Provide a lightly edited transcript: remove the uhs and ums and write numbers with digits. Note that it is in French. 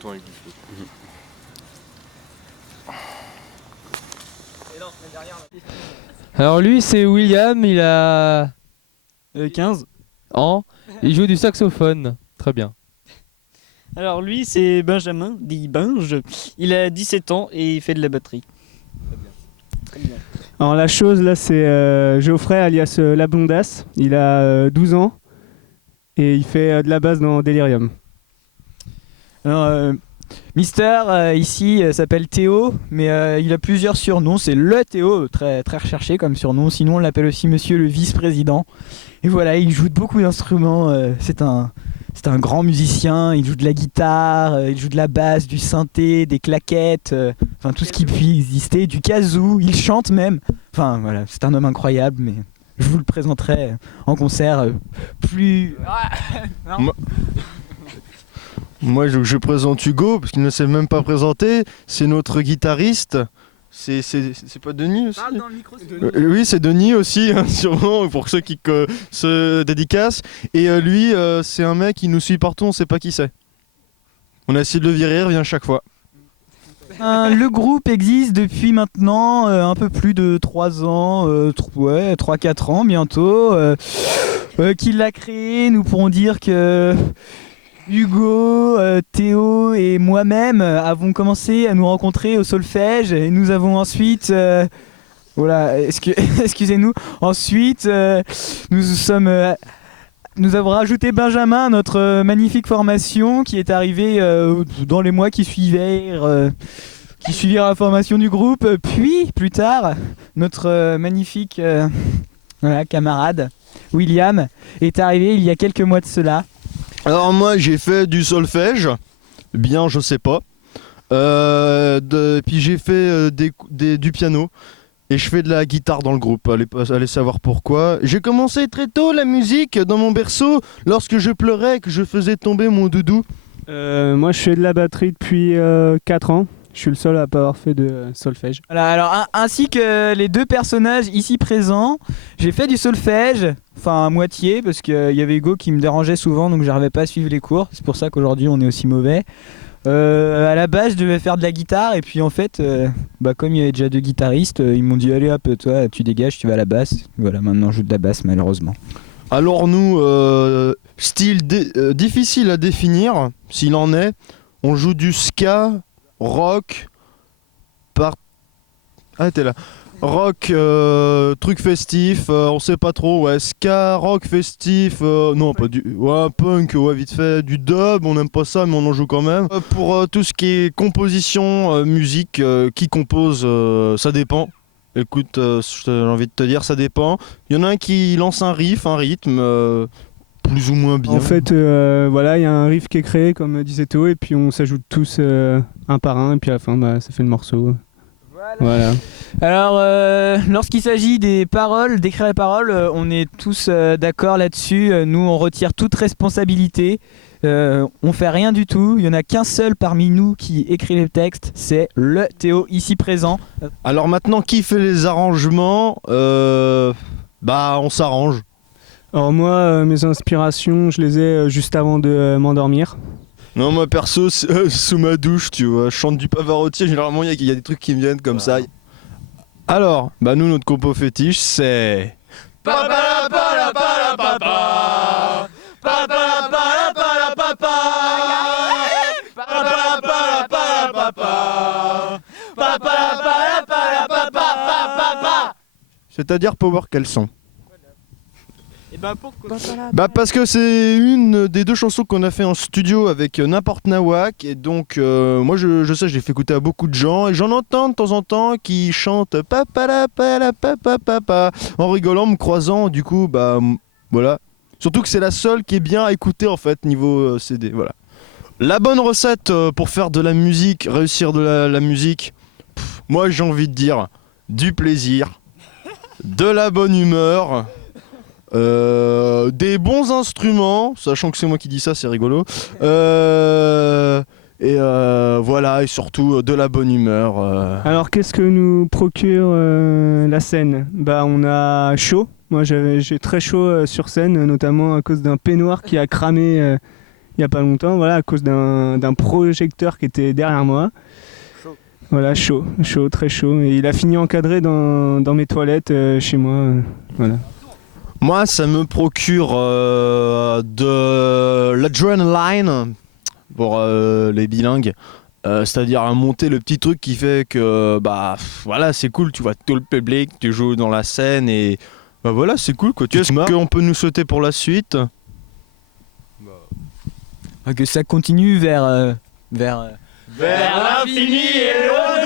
le temps avec du feu. Alors lui c'est William, il a 15. ans, il joue du saxophone, très bien. Alors lui c'est Benjamin, dit Binge. Il a 17 ans et il fait de la batterie. Très bien. Alors la chose là c'est Geoffrey alias La Blondasse, il a 12 ans et il fait de la basse dans Delirium. Alors, Mister, ici, s'appelle Théo, mais il a plusieurs surnoms. C'est le Théo, très, très recherché comme surnom. Sinon, on l'appelle aussi Monsieur le Vice-président. Et voilà, il joue de beaucoup d'instruments. C'est un grand musicien. Il joue de la guitare, il joue de la basse, du synthé, des claquettes, enfin tout ce qui peut exister, du kazoo. Il chante même. Enfin voilà, c'est un homme incroyable, mais je vous le présenterai en concert plus. Non. Moi, je présente Hugo, parce qu'il ne s'est même pas présenté. C'est notre guitariste. C'est pas Denis aussi? Parle dans le micro, oui, c'est Denis aussi, hein, sûrement, pour ceux qui se dédicacent. Et lui, c'est un mec qui nous suit partout, on sait pas qui c'est. On a essayé de le virer, il revient chaque fois. Le groupe existe depuis maintenant un peu plus de 3 ans, 3-4 ans bientôt. Qui l'a créé, nous pourrons dire que Hugo, Théo et moi-même avons commencé à nous rencontrer au solfège et nous avons ensuite... voilà, excusez-nous. Ensuite, nous avons rajouté Benjamin à notre magnifique formation qui est arrivé dans les mois qui suivirent la formation du groupe. Puis, plus tard, notre magnifique camarade William est arrivé il y a quelques mois de cela. Alors moi, j'ai fait du solfège. Bien, je sais pas. Puis j'ai fait du piano. Et je fais de la guitare dans le groupe, allez savoir pourquoi. J'ai commencé très tôt la musique dans mon berceau, lorsque je pleurais et que je faisais tomber mon doudou. Moi je fais de la batterie depuis 4 ans. Je suis le seul à pas avoir fait de solfège. Voilà, alors ainsi que les deux personnages ici présents, j'ai fait du solfège, enfin à moitié, parce qu'il y avait Hugo qui me dérangeait souvent, donc j'arrivais pas à suivre les cours. C'est pour ça qu'aujourd'hui on est aussi mauvais. À la base je devais faire de la guitare et puis en fait comme il y avait déjà 2 guitaristes, ils m'ont dit allez hop toi tu dégages, tu vas à la basse. Voilà, maintenant je joue de la basse malheureusement. Alors nous, style difficile à définir, s'il en est, on joue du ska, rock, t'es là. Rock, truc festif, on sait pas trop, ouais, ska, rock festif, non pas du, ouais, punk, ouais, vite fait, du dub, on n'aime pas ça mais on en joue quand même. Pour tout ce qui est composition, musique, qui compose, ça dépend. Écoute, j'ai envie de te dire, ça dépend. Il y en a un qui lance un riff, un rythme, plus ou moins bien. En fait, voilà, il y a un riff qui est créé comme disait Théo et puis on s'ajoute tous un par un et puis à la fin ça fait le morceau. Voilà. Alors, lorsqu'il s'agit des paroles, d'écrire les paroles, on est tous d'accord là-dessus. Nous, on retire toute responsabilité. On fait rien du tout. Il y en a qu'un seul parmi nous qui écrit les textes. C'est le Théo ici présent. Alors maintenant, qui fait les arrangements? On s'arrange. Alors moi, mes inspirations, je les ai juste avant de m'endormir. Non, moi perso, sous ma douche, tu vois, je chante du Pavarotti, généralement il y a des trucs qui me viennent comme ça. Alors, nous, notre compo fétiche, c'est... C'est-à-dire Power Caleçon. Parce que c'est une des 2 chansons qu'on a fait en studio avec N'importe Nawak et donc moi je sais, je l'ai fait écouter à beaucoup de gens et j'en entends de temps en temps qui chantent papa en rigolant, me croisant, du coup voilà. Surtout que c'est la seule qui est bien à écouter en fait niveau CD, voilà. La bonne recette pour faire de la musique, réussir de la musique, moi j'ai envie de dire du plaisir, de la bonne humeur. Des bons instruments, sachant que c'est moi qui dis ça, c'est rigolo. Voilà, et surtout de la bonne humeur. Alors qu'est-ce que nous procure la scène? On a chaud. Moi j'ai très chaud sur scène, notamment à cause d'un peignoir qui a cramé il y a pas longtemps, voilà, à cause d'un projecteur qui était derrière moi. Voilà, chaud, très chaud. Et il a fini encadré dans mes toilettes chez moi. Voilà. Moi, ça me procure de l'adrenaline pour les bilingues. C'est-à-dire à monter le petit truc qui fait que voilà, c'est cool, tu vois tout le public, tu joues dans la scène et bah voilà, c'est cool quoi. Qu'est-ce qu'on peut nous souhaiter pour la suite? Que ça continue vers Vers l'infini et l'au-delà.